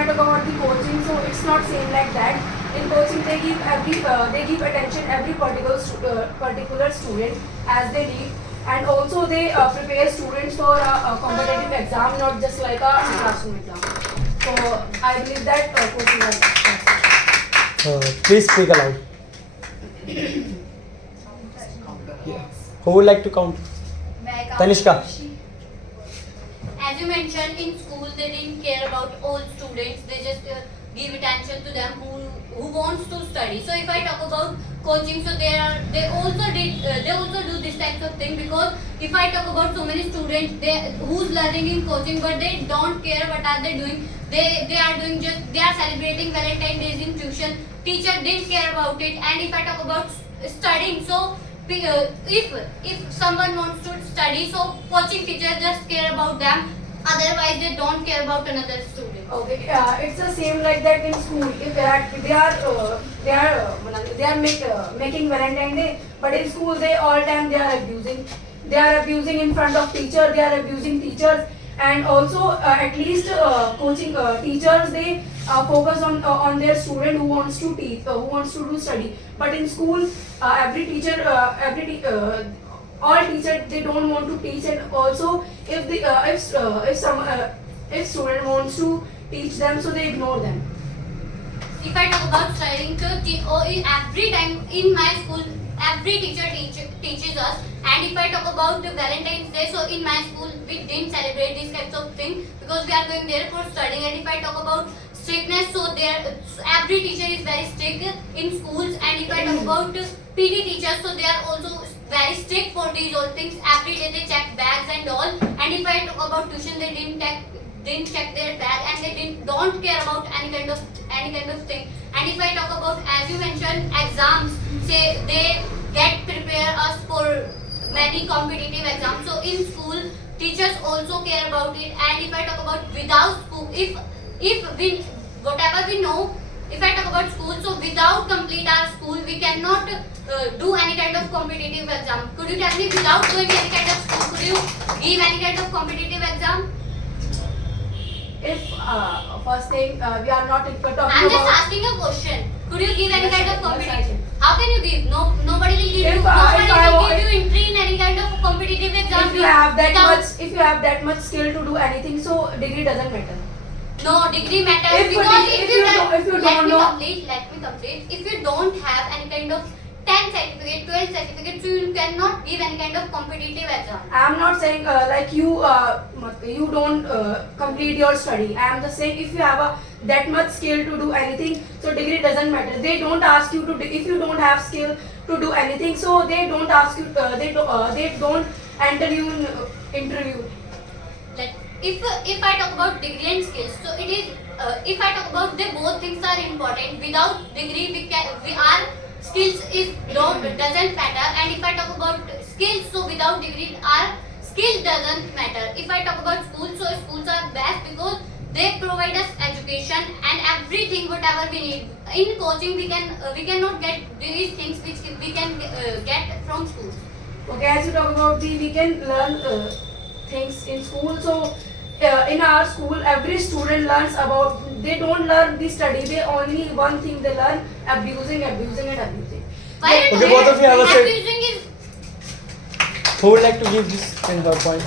I talk about the coaching, so it's not same like that. In coaching, they give attention every particular student as they need, and also they prepare students for a competitive exam, not just like a classroom exam. So I believe that coaching is best. Please speak aloud. Who would like to count? Tanishka. As you mentioned, in school they didn't care about all students. They just give attention to them who wants to study. So if I talk about coaching, so they also do this type of thing, because if I talk about so many students who's learning in coaching, but they don't care what are they doing. They are celebrating Valentine's Day in tuition. Teacher didn't care about it. And if I talk about studying, so if someone wants to study, so coaching teacher just care about them. Otherwise, they don't care about another student. Okay, it's the same like that in school. If they are making Valentine Day, but in school they all time they are abusing. They are abusing in front of teacher. They are abusing teachers, and also at least coaching teachers, they focus on their student who wants to teach, who wants to do study. But in school, every teacher, all teachers, they don't want to teach, and also if student wants to teach them, so they ignore them. If I talk about studying, so every time in my school, every teacher teaches us. And if I talk about the Valentine's Day, so in my school we didn't celebrate these types of things, because we are going there for studying. And if I talk about strictness, so every teacher is very strict in schools. And if I talk about PT teachers, so they are also very strict for these all things. Every day they check bags and all. And if I talk about tuition, they didn't check their bag, and they don't care about any kind of thing. And if I talk about, as you mentioned, exams, say they prepare us for many competitive exams. So in school, teachers also care about it. And if I talk about without school, if we whatever we know, if I talk about school, so without complete our school, we cannot do any kind of competitive exam. Could you tell me, without doing any kind of school, could you give any kind of competitive exam? If first thing we are not talking about. I'm just asking a question. Could you give any kind of competitive? How can you give? Nobody will give you. Nobody will give you entry in any kind of competitive exam. If you have that much skill to do anything, so degree doesn't matter. No, degree matters, If you don't know. Let me complete. If you don't have any kind of 10 certificate, 12 certificate, so you cannot give any kind of competitive exam. I am not saying like you don't complete your study. I am just saying, if you have that much skill to do anything, so degree doesn't matter. They don't ask you to if you don't have skill to do anything, so they don't ask you. They don't enter you in interview. Like if I talk about degree and skills, so it is if I talk about, they both things are important. Without degree, our skills doesn't matter. And if I talk about skills, so without degree, our skill doesn't matter. If I talk about schools, so schools are best because they provide us education and everything whatever we need. In coaching, we cannot get these things which we can get from schools. Okay, as you talk about we can learn things in school. So in our school, every student learns about. They don't learn the study. They only one thing they learn: abusing. Why Okay, both of you have a say. abusing is Who would like to give this in her point?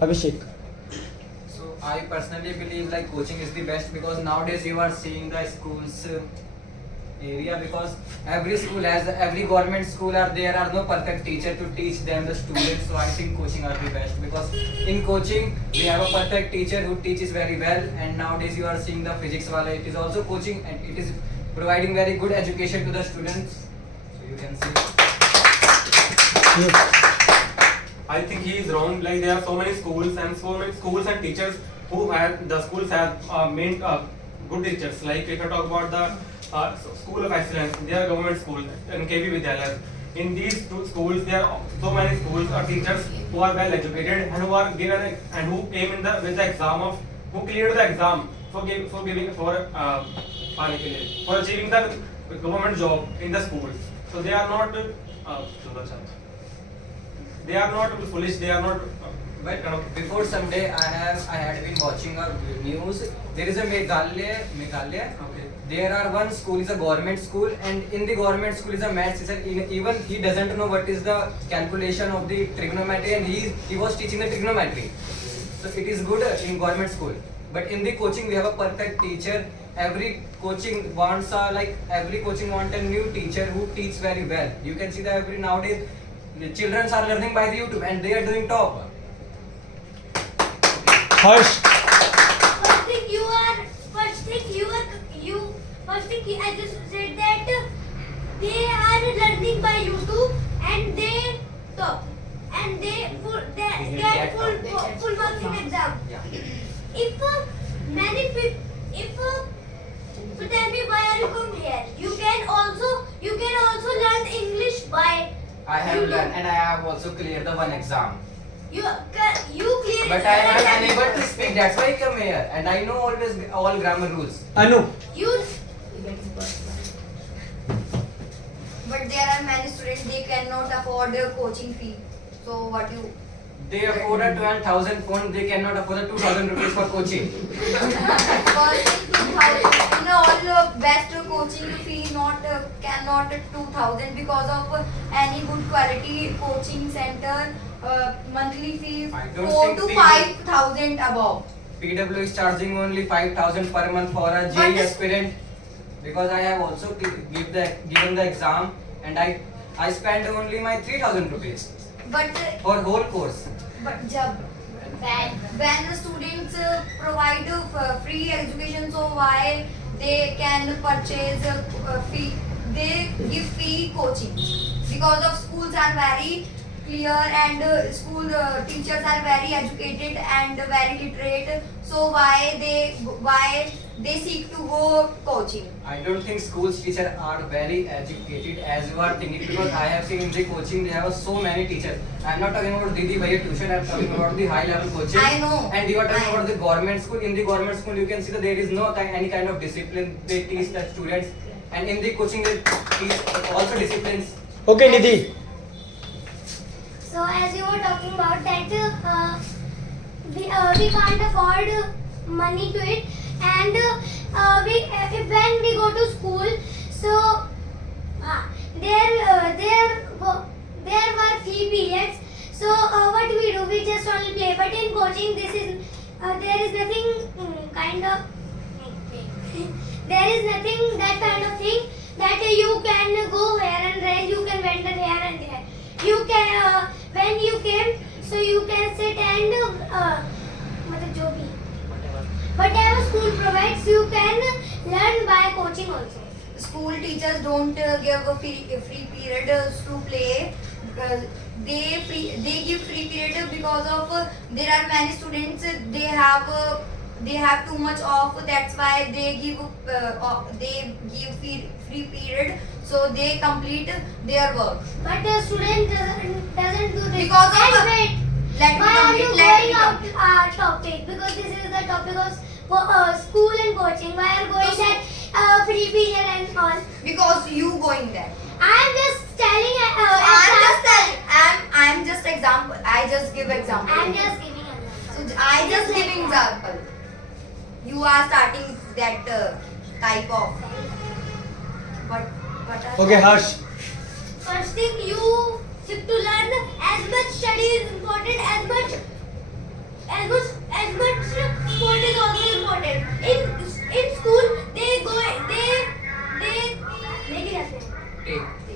Abhishek. So I personally believe like coaching is the best, because nowadays you are seeing the schools area, because every government school there are no perfect teacher to teach them the students. So I think coaching are the best, because in coaching we have a perfect teacher who teaches very well. And nowadays you are seeing the physics wala, it is also coaching, and it is providing very good education to the students. So you can see. I think he is wrong. Like, there are so many schools and teachers who have the schools have made good teachers. Like if I talk about the School of Excellence, they are government schools and KV Vidyalaya. In these two schools, there are so many schools or teachers who are well educated and who are given and who aim with the exam of who cleared the exam for achieving the government job in the schools. So they are not foolish. They are not But before some day, I had been watching a news. There is a Meghalaya. Okay. There are one school is a government school, and in the government school is a maths teacher. Even he doesn't know what is the calculation of the trigonometry, and he was teaching the trigonometry. So it is good in government school. But in the coaching, we have a perfect teacher. Every coaching wants a new teacher who teaches very well. You can see that every nowadays the children are learning by the YouTube, and they are doing top. Harsh. First thing I just said that they are learning by YouTube and they top and they get full marks in exam. Yeah. If many people, so tell me why are you come here? You can also learn English by I have YouTube. learned, and I have also cleared the one exam. You clear But I am unable to speak. That's why I come here, and I know always all grammar rules. Anu. you. But there are many students they cannot afford a coaching fee. So what you? They afford a 12,000 pound. They cannot afford a 2,000 rupees for coaching. Because 2,000 in all best coaching fee cannot 2,000 because of any good quality coaching center monthly fee I don't 4 think to we- 5,000 above. PW is charging only 5,000 per month for a But JEE this- aspirant, because I have also given the exam, and I spent only my 3,000 rupees But for whole course. when the students provide free education, so why they can purchase fee? They give free coaching because of schools are very clear and school teachers are very educated and very literate. So why they seek to go coaching? I don't think schools teachers are very educated as you are thinking, because I have seen in the coaching they have so many teachers. I am not talking about Didi Bhaiya tuition, I am talking about the high level coaching. I know. And you are talking I- about the government school. In the government school you can see that there is no any kind of discipline. They teach the students, and in the coaching they teach also disciplines. Okay, Nidhi. So as you were talking about that we can't afford money to it, and when we go to school, so there were free periods. So what we do, we just only play. But in coaching, there is nothing there is nothing that kind of thing that you can go here and there, you can wander here and there. You can when you came, so you can sit and whatever school provides, you can learn by coaching also. School teachers don't give a free period to play. They give free period because of there are many students they have too much off. That's why they give free period, so they complete their work. But the student doesn't do this. Because of And the- wait, Let me why are you complete. Let going me out complete. our topic? Because this is the topic of school and coaching. Why are going So- that free period and all? Because you going there. I am just telling. I'm just example. I just give example. I am just giving example. So I just giving example. You are starting that type of. But Okay, Harsh. First thing, you should to learn as much study is important, as much sport is also important. In school they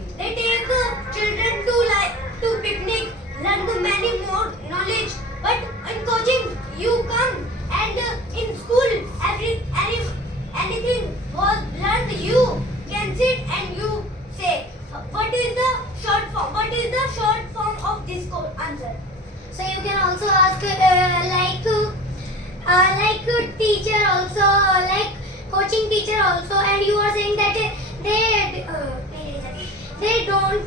take children to picnic, learn the many more knowledge. But in coaching you come and in school anything was learned, you can sit and you say what is the short form of this answer. So you can also ask like teacher also, like coaching teacher also, and you are saying that they don't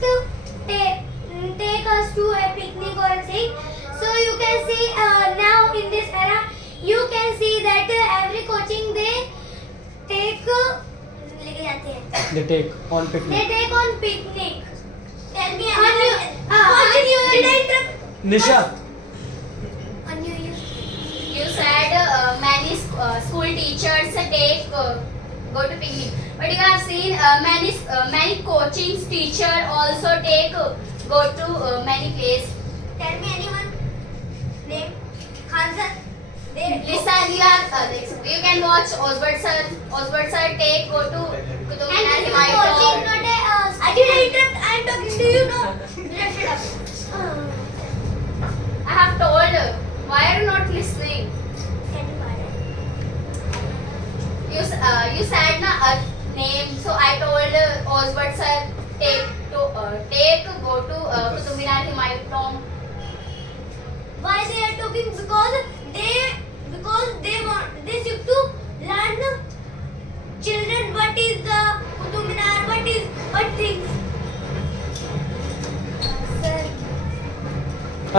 take us to a picnic or a thing. So you can see now in this era, you can see that every coaching they take लेके जाते हैं. They take on They picnic. take on picnic. Tell me Nisha. school teachers take go to picnic. But you have seen many coaching teacher also take go to many place. Tell me anyone name. Khan sir. Listen, you can watch Oswald sir. Oswald sir take go to Qutub And Minar, this is Humayun coaching, Tomb. not a. I didn't interrupt. I am talking to you now. Just shut up. I have told. Why are you not listening? You said na a name, so I told Oswald sir take go to Qutub Minar, Humayun Tomb. Why they are talking? Because they want they seek to learn the children what is the Qutub Minar, what things. Sir.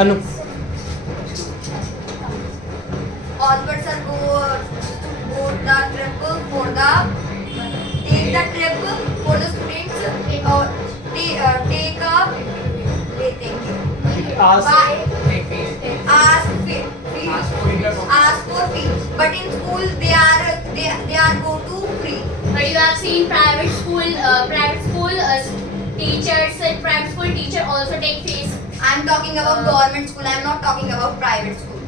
Anu. Oswald sir go the trip for the take the trip for the students take a Ask. ask for fee. But in school they are go to free. But you have seen private school teachers and private school teacher also take fees. I'm talking about government school. I'm not talking about private school.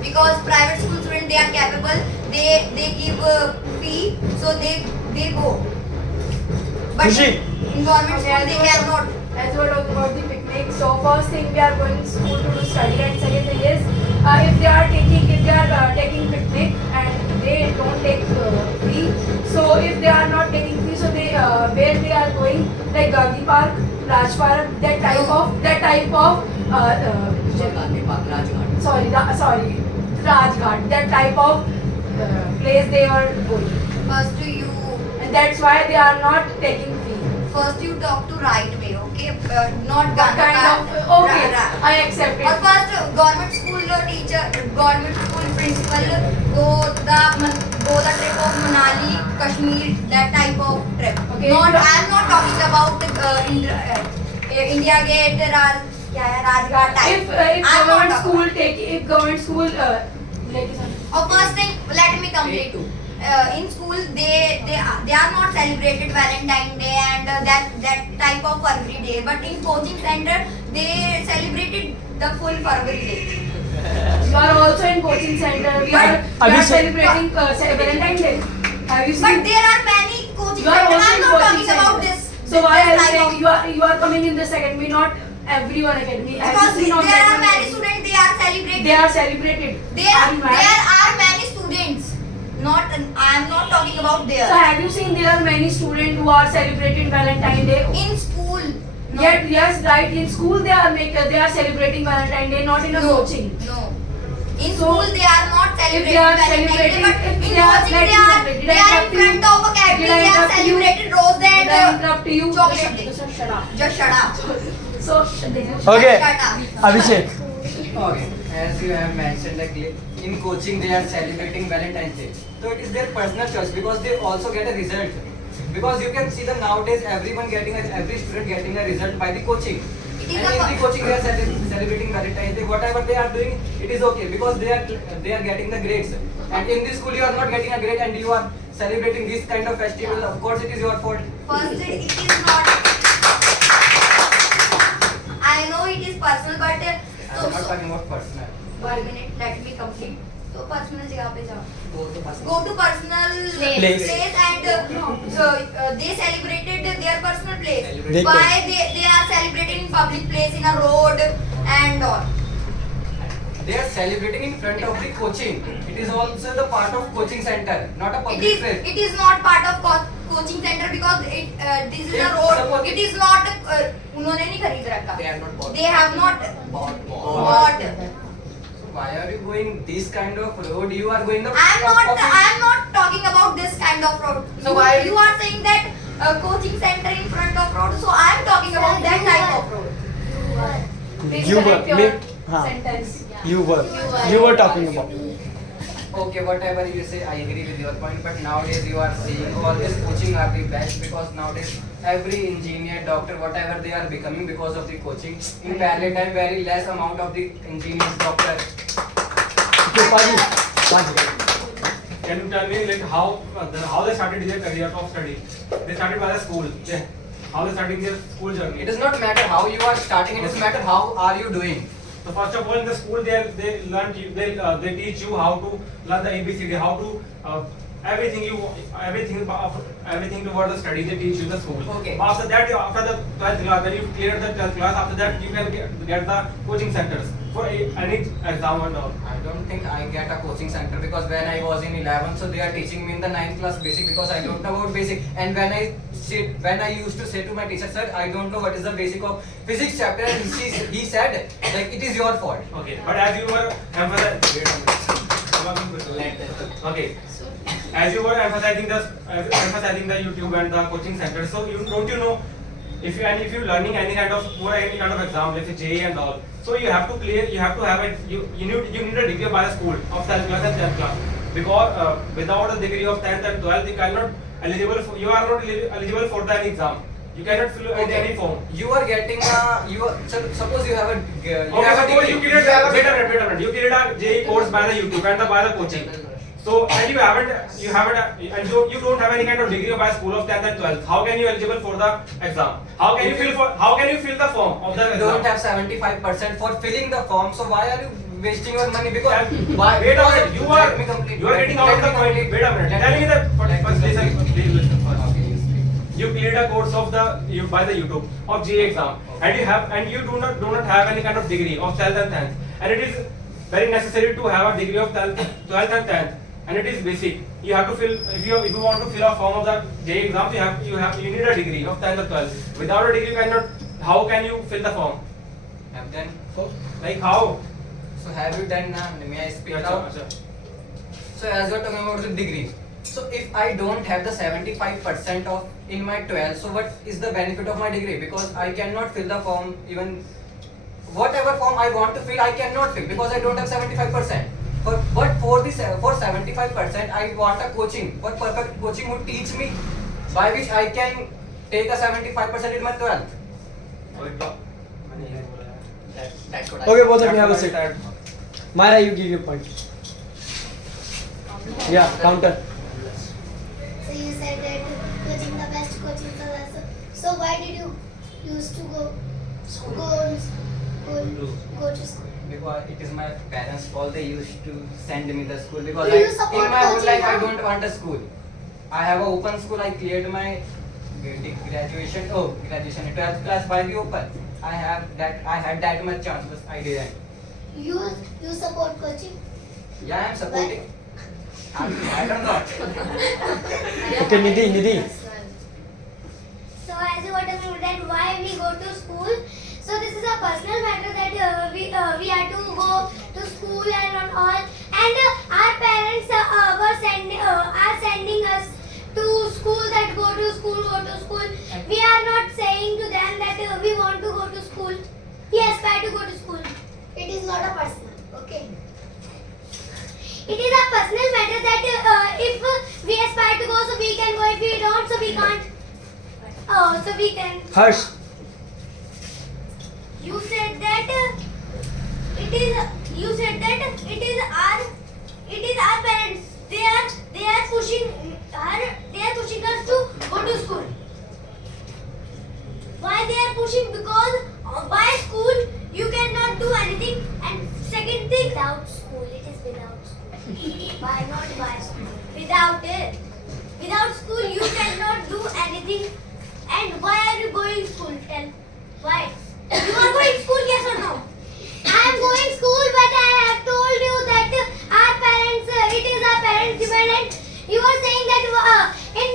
Because private school students they are capable. They give fee, so they go. But Khushi. in government school Okay, they cannot. As we were talking about the picnic, so first thing we are going to school to do study, and second thing is if they are taking picnic and they don't take fee, so if they are not taking fee, so they where they are going, like Gandhi Park, Raj Park, that type of sorry Rajghat, that type of place they are going, First you and that's why they are not taking fee. first you talk to right way, okay? Not That Gandhi kind Park. of okay, Right. I accept Or it. first government school teacher, government school principal go the trip of Manali, Kashmir, that type of trip. Okay. Not I'm not talking about India Gate, Rajghat type. If I'm government not school like first thing, let me complete. In school, they are not celebrated Valentine Day and that type of February Day. But in coaching center, they celebrated the full February Day. you are also in coaching center, we are Abhishek. celebrating Valentine Day. Have you seen? But there are many coaching You are centers. also I'm in not coaching talking about center. this. So why this are you type saying of- you are coming in this academy, not everyone academy? Have Because you seen on there are that many students. They are celebrated. They are celebrated. There Are you mad? are many students. Not I am not talking about So there. have you seen there are many students who are celebrating Valentine Day? In school. No. Yet yes, right, in school they are celebrating Valentine Day, not in a No. coaching. No. In So, school they are not celebrating they are Valentine's Day, celebrating- but if in they are coaching like they are did I they are in interrupt you? front of academy. Did I They are interrupt you? celebrated Rose Day Did I and interrupt you? chocolate day. So shut up. Just shut up. So Okay. Shut up. Abhishek. Okay, as you have mentioned, like in coaching they are celebrating Valentine's Day. So it is their personal choice because they also get a result. Because you can see that nowadays every student getting a result by the coaching. It is And a in the coaching they are celebrating Valentine's Day. Whatever they are doing, it is okay because they are getting the grades. And in this school you are not getting a grade and you are celebrating this kind of festival. Of course it is your fault. First, it is not. I know it is personal, but I am not talking about personal. 1 minute, let me complete. So personal जगह पे जाओ. Go to personal. Go to personal Place. and they celebrated their personal place. They Why they are celebrating in public place in a road and all. They are celebrating in front of the coaching. It is also the part of coaching center, not a public place. It is not part of coaching center because this is a If road. suppose- It is not उन्होंने नहीं खरीद रखा. They are not bought. They have not bought. So why are you going this kind of road? You are going the. I'm not talking about this kind of road. So why- you are saying that coaching center in front of road? So I am talking about that type of road. please You were correct your make- हाँ. sentence. You were talking about. Okay, whatever you say, I agree with your point. But nowadays you are seeing all this coaching are the best because nowadays every engineer, doctor, whatever they are becoming because of the coaching. In parallel time, very less amount of the engineers, doctor. Okay, Paju. can you tell me like how they started their career of study? They started by the school. How they starting their school journey? It does not matter how you are starting. It does matter how are you doing. So first of all, in the school they learn they teach you how to learn the ABCD, how to everything towards the study they teach you in the school. Okay. After that, after the 12th class, when you clear the 12th class, after that you can get the coaching centers for any exam and all. I don't think I get a coaching center because when I was in 11, so they are teaching me in the 9th class basic because I don't know about basic. And when I used to say to my teacher, sir, I don't know what is the basic of physics chapter, and he said like it is your fault. Okay, but as you were okay, as you were emphasizing the YouTube and the coaching center, so don't you know if you learning any kind of exam, let's say JEE and all, so you have to clear, you have to have you need a degree by the school of 10th class and 10th class because without a degree of 10th and 12th you are not eligible for the exam. You cannot fill out any form. You are getting suppose you have a Suppose you created a JEE course by the YouTube and by the coaching. So and you don't have any kind of degree by school of 10th and 12th. How can you eligible for the exam? How can you fill the form of the You exam? don't have 75% for filling the form, so why are you wasting your money? Because Why? Wait a minute. You are Let me complete. getting out of the point. Wait a minute. Tell me the first listen. Please listen first. Okay, you speak. You cleared a course of by the YouTube of JEE exam, and you do not have any kind of degree of 12th and 10th, and it is very necessary to have a degree of 12th and 10th, and it is basic. You have to fill if you want to fill a form of the JEE exam, you need a degree of 10th or 12th. Without a degree, you cannot. How can you fill the form? Have done. Like how? So have you done now? May I speak now? So as you are talking about the degree, so if I don't have the 75% of in my 12, so what is the benefit of my degree? Because I cannot fill the form, even whatever form I want to fill, I cannot fill because I don't have 75%. But for 75%, I want a coaching. What perfect coaching would teach me by which I can take a 75% in my 12th. That's what Okay, both of you have a That's sit. what I said. Myra, you give your point. Yeah, counter. So you said that coaching the best coaching for us. So why did you used to go to school? Because it is my parents' fault. They used to send me the school because Do you support in my whole coaching life I now? don't want a school. I have an open school. I cleared my graduation 12th class by the open. I had that much chance, but I didn't. You support coaching? Yeah, I am supporting. I don't know. Okay, Nidhi. So as you were talking about that why we go to school, so this is a personal matter that we have to go to school and all, and our parents are sending us to school, that go to school. We are not saying to them that we want to go to school. We aspire to go to school. It is not a personal, okay? It is a personal matter that if we aspire to go, so we can go. If we don't, so we can't. Oh, so we can. Harsh. You said that it is our parents. They are pushing us to go to school. Why they are pushing? Because by school you cannot do anything. And second thing, without school, it is without school. Why not by school? Without school you cannot do anything. And why are you going school? Tell. Why? You are going school, yes or no? I am going school, but I have told you that our parents, it is our parents dependent. You are saying that in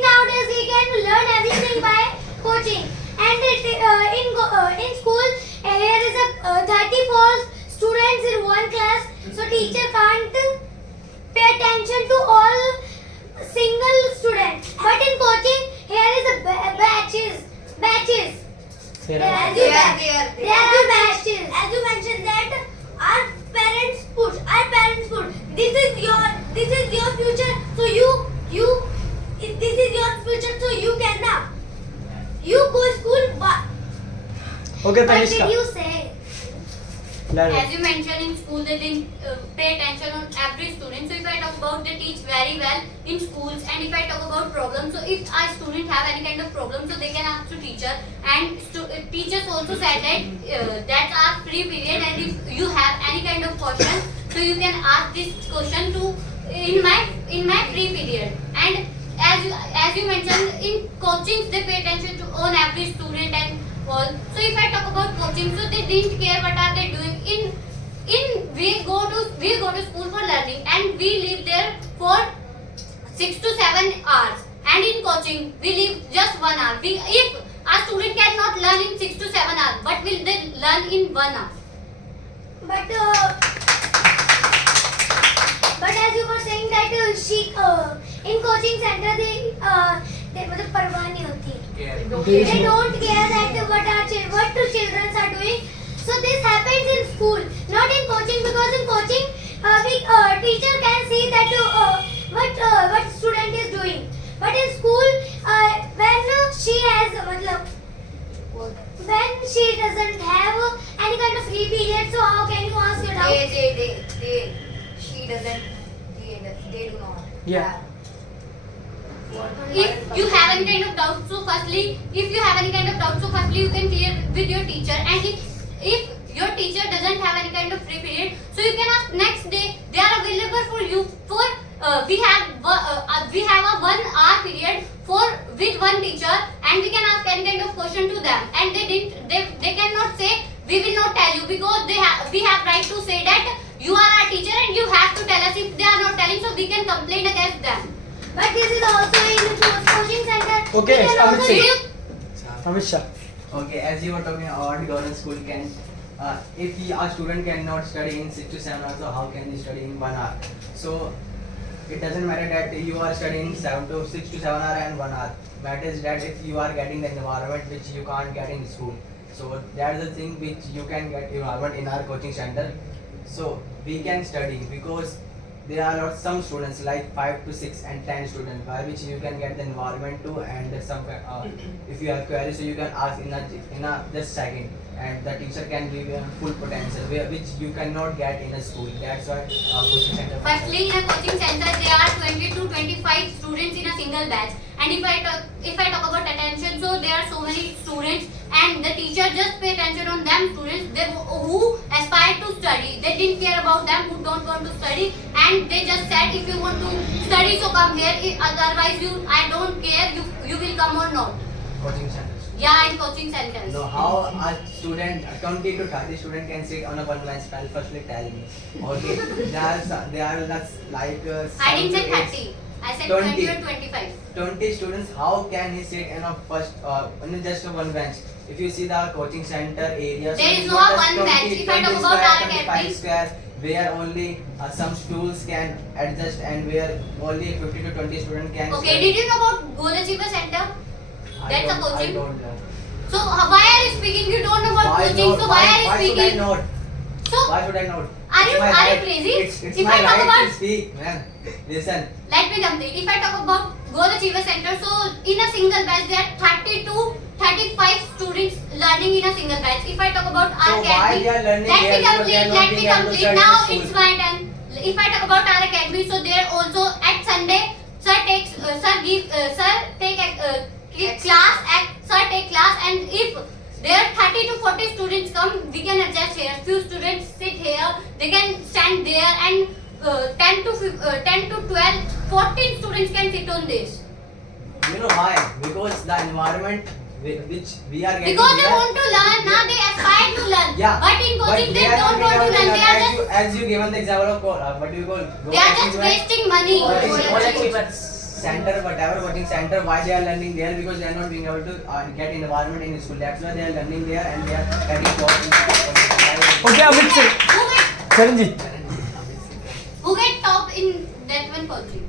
nowadays we can learn everything by coaching. And in school, here is a 34 students in one class, so teacher can't pay attention to all single students. But in coaching, here is a batches. As you mentioned that our parents push. This is your future. So this is your future. So you cannot. You go school, but Okay, what Tanishka. did you say? Done. As you mentioned, in school they didn't pay attention on every student. So if I talk about, they teach very well in schools. And if I talk about problems, so if a student have any kind of problem, so they can ask to teacher. And teachers also said that that's our free period, and if you have any kind of question, so you can ask this question to in my free period. And as you mentioned, in coachings they pay attention to on every student and all. So if I talk about coaching, so they didn't care what are they doing. We go to school for learning, and we live there for 6 to 7 hours. And in coaching we live just 1 hour. If a student cannot learn in 6 to 7 hours, what will they learn in 1 hour? But as you were saying that she in coaching center they मतलब परवाह नहीं होती. They don't care that what the children are doing. So this happens in school, not in coaching, because in coaching teacher can see that what student is doing. But in school when she has मतलब when she doesn't have any kind of free period, so how can you ask your doubt? She doesn't. They do not. Yeah. If you have any kind of doubt, so firstly you can clear with your teacher. And if your teacher doesn't have any kind of free period, so you can ask next day. They are available for you for we have a 1 hour period for with one teacher, and we can ask any kind of question to them. And they cannot say we will not tell you, because we have right to say that you are our teacher and you have to tell us. If they are not telling, so we can complain against them. But this is also in coaching center. Okay, We can Amit also Shah. give Amit Shah. Okay, as you were talking about government school can, if a student cannot study in 6 to 7 hours, so how can he study in 1 hour? So it doesn't matter that you are studying 6 to 7 hours and 1 hour. Matters that if you are getting the environment which you can't get in school. So that's the thing which you can get environment in our coaching center. So we can study, because there are some students like 5 to 6 and 10 students by which you can get the environment too, and some if you have queries, so you can ask in a just second, and the teacher can give you a full potential which you cannot get in a school. That's why coaching center. Firstly, in a coaching center, there are 20 to 25 students in a single batch. And if I talk about attention, so there are so many students, and the teacher just pay attention on them students who aspire to study. They didn't care about them who don't want to study, and they just said if you want to study, so come here. Otherwise, I don't care. You will come or not. Coaching centers. Yeah, in coaching centers. No, how a student, 20 to 30 student can sit on a one bench? Firstly, tell me. Okay, they are like. I didn't say 7 to 8. 30. I said 20. 20 or 25. 20 students, how can he sit in a first on just one bench? If you see the coaching center area, There is it's no not one just bench. 20, If I talk 20 about square, our 25 academy- square, where only some stools can adjust, and where only 50 to 20 students can. Okay, did you know about Goal Achiever Center? That's a coaching. I don't know. So why are you speaking? You don't know about Why coaching. not? So why are you Why should I speaking? not? So Why should I not? Are It's you- my are you right. crazy? It's If my I talk right about- to speak, man. Listen. let me complete. If I talk about Goal Achiever Center, so in a single batch there are 30 to 35 students learning in a single batch. If I talk about our So why academy, they are learning let there me because they are complete. not Let me being able to complete. study in Now school? it's my turn. If I talk about our academy, so there also at Sunday, sir take class, and if there are 30 to 40 students come, we can adjust here. Few students sit here, they can stand there, and 10 to 12, 14 students can sit on this. You know why? Because the environment which we are getting Because they here- want to learn, now they aspire to learn. Yeah. But in coaching they are don't not want to being able learn. They are learn. just As you given the example of what do you call? they are just wasting money. Center, whatever coaching center, why they are learning there? Because they are not being able to get environment in school. That's why they are learning there, and they are getting jobs in school. Okay, Amit Singh. Charanjit. Who get top in that one coaching?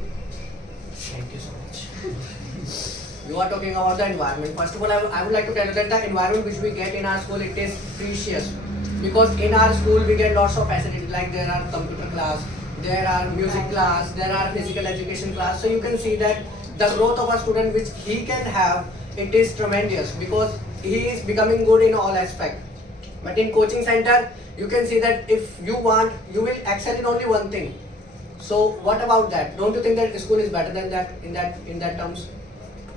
Thank you so much. You are talking about the environment. First of all, I would like to tell you that the environment which we get in our school, it is precious. Because in our school we get lots of facilities, like there are computer class, there are music class, there are physical education class. So you can see that the growth of a student which he can have, it is tremendous because he is becoming good in all aspects. But in coaching center, you can see that if you want, you will excel in only one thing. So what about that? Don't you think that school is better than that in that terms?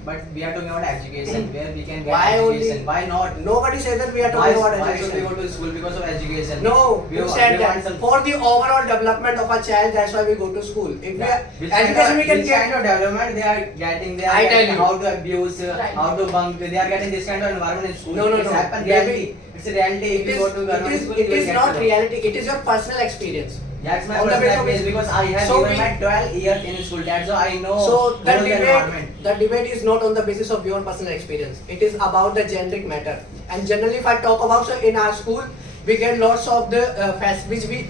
But we are talking about education, where we can get Why education. only? Why not? Nobody says that we are Why, talking about why should we education. go to school? Because of education. No, we, you we said want that some. for the overall development of a child, that's why we go to school. If we are, Which education we can which get. kind of development they are getting? They are I tell getting you. how to abuse, Right. how to bunk. They are getting this kind of environment in school. No, It's happen Maybe- reality. It's a reality. If you go to government school, it you will is get not to know. reality. It is your personal experience. That's my On the personal basis of experience because I have so given we- my 12 years in school. That's why I know. So know the environment. the debate is not on the basis of your personal experience. It is about the generic matter. And generally, if I talk about, so in our school, we get lots of the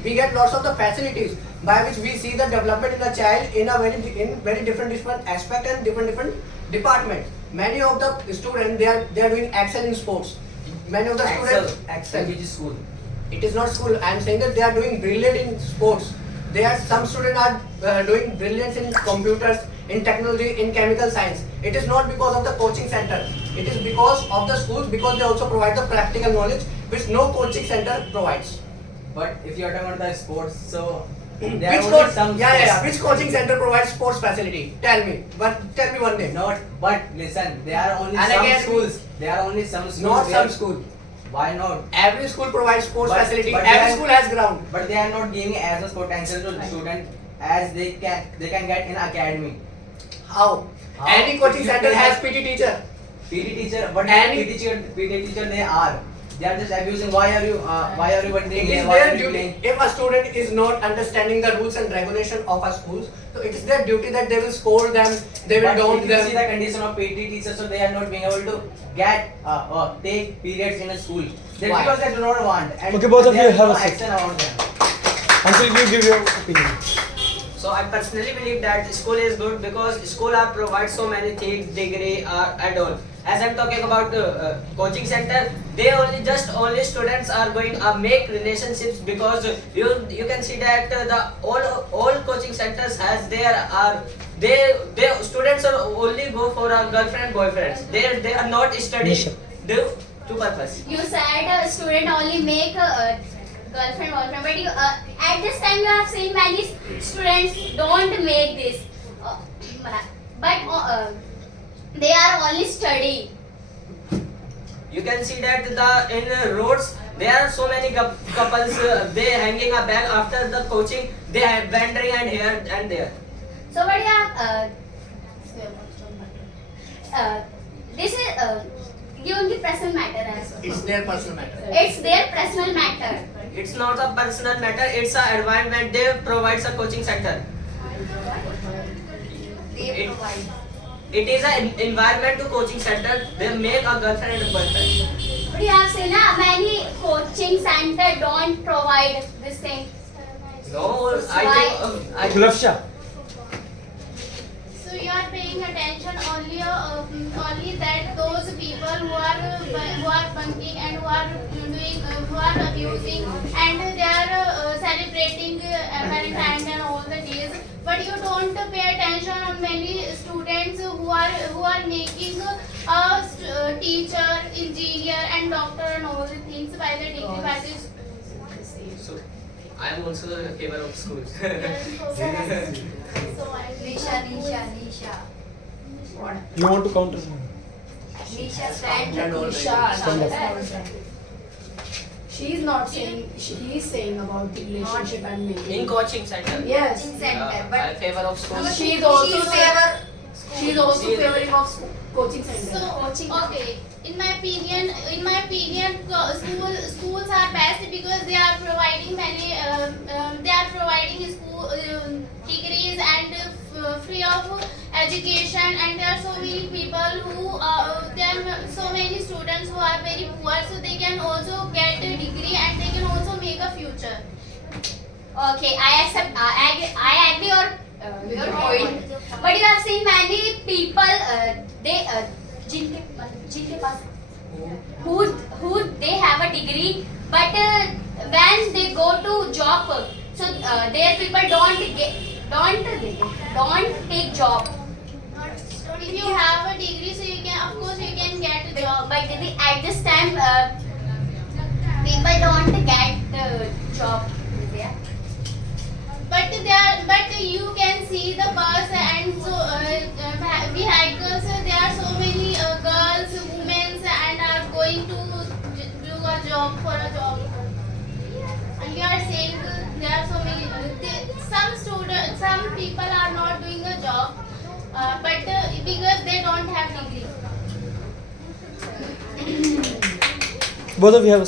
we get lots of the facilities by which we see the development in a child in a very different aspect and different department. Many of the students they are doing excel in sports. Many of the students Excel. Which is school. It is not school. I am saying that they are doing brilliant in sports. Some students are doing brilliance in computers, in technology, in chemical science. It is not because of the coaching center. It is because of the schools, because they also provide the practical knowledge which no coaching center provides. But if you are talking about the sports, so Which there are only coach? some. Yeah. Which coaching center provides sports facility? Tell me. But tell me one name. Not, but listen, there are only And some again- schools. There are only some schools. Not where- some school. Why not? Every school provides sports But- facility. but Every they are- school has ground. But they are not giving as much potential to student as they can get in academy. How? How? Any coaching If you center can has have- PT teacher. PT teacher, but Any- PT teacher they are. They are just abusing. Why are you wondering? It is Why their are you duty. playing? If a student is not understanding the rules and regulation of a school, so it is their duty that they will scold them, they will But don't if you see them. the condition of PT teachers, so they are not being able to get take periods in a school. That's Why? because they do not want. And Okay, both of there you is have no a say. action around them. Until you give your opinion. So I personally believe that school is good because school are provide so many things, degree and all. As I'm talking about coaching center, they only students are going make relationships because you can see that the all coaching centers has they students are only go for a girlfriend boyfriends. They are not studying Nisha. to purpose. You said a student only make a girlfriend, boyfriend, but you, at this time you have seen many students don't make this, but they are only studying. You can see that in roads there are so many couples they hanging a bag after the coaching, they have wandering and here and there. So what you have, this is ये उनकी personal matter है. It's their personal matter. It's their personal matter. It's not a personal matter, it's a environment they provides a coaching center. They It- provide. It is an environment to coaching center, they make a girlfriend and a boyfriend. But you have seen many coaching center don't provide this thing. No, I Why? think Gulafsha. So you are paying attention only that those people who are bunking and who are doing who are abusing and they are celebrating Valentine's and all the days, but you don't pay attention on many students who are making a teacher, engineer and doctor and all the things by the degree by this. so I am also in favor of schools. So I Nisha. You want to counter? Nisha stand. And all Stand right. She is not saying, she is saying about the relationship and making. In coaching center. Yes. Coaching center, I am but favor of schools. She is also favor. She is also She is- favoring of coaching center. So okay, in my opinion, schools are best because they are providing school degrees and free of education, and there are so many people who there are so many students who are very poor, so they can also get a degree and they can also make a future. Okay, I accept. I agree your point. But you have seen many people. जिनके पास who they have a degree, but when they go to job, so their people don't take job. If you have a degree, so you can, of course, you can get a job. But at this time, people don't get job. Yeah. but you can see the bus and so vehicles. There are so many girls, women, and are going to do a job for a job. And you are saying there are so many. Some people are not doing a job, but because they don't have degree. Both of you have a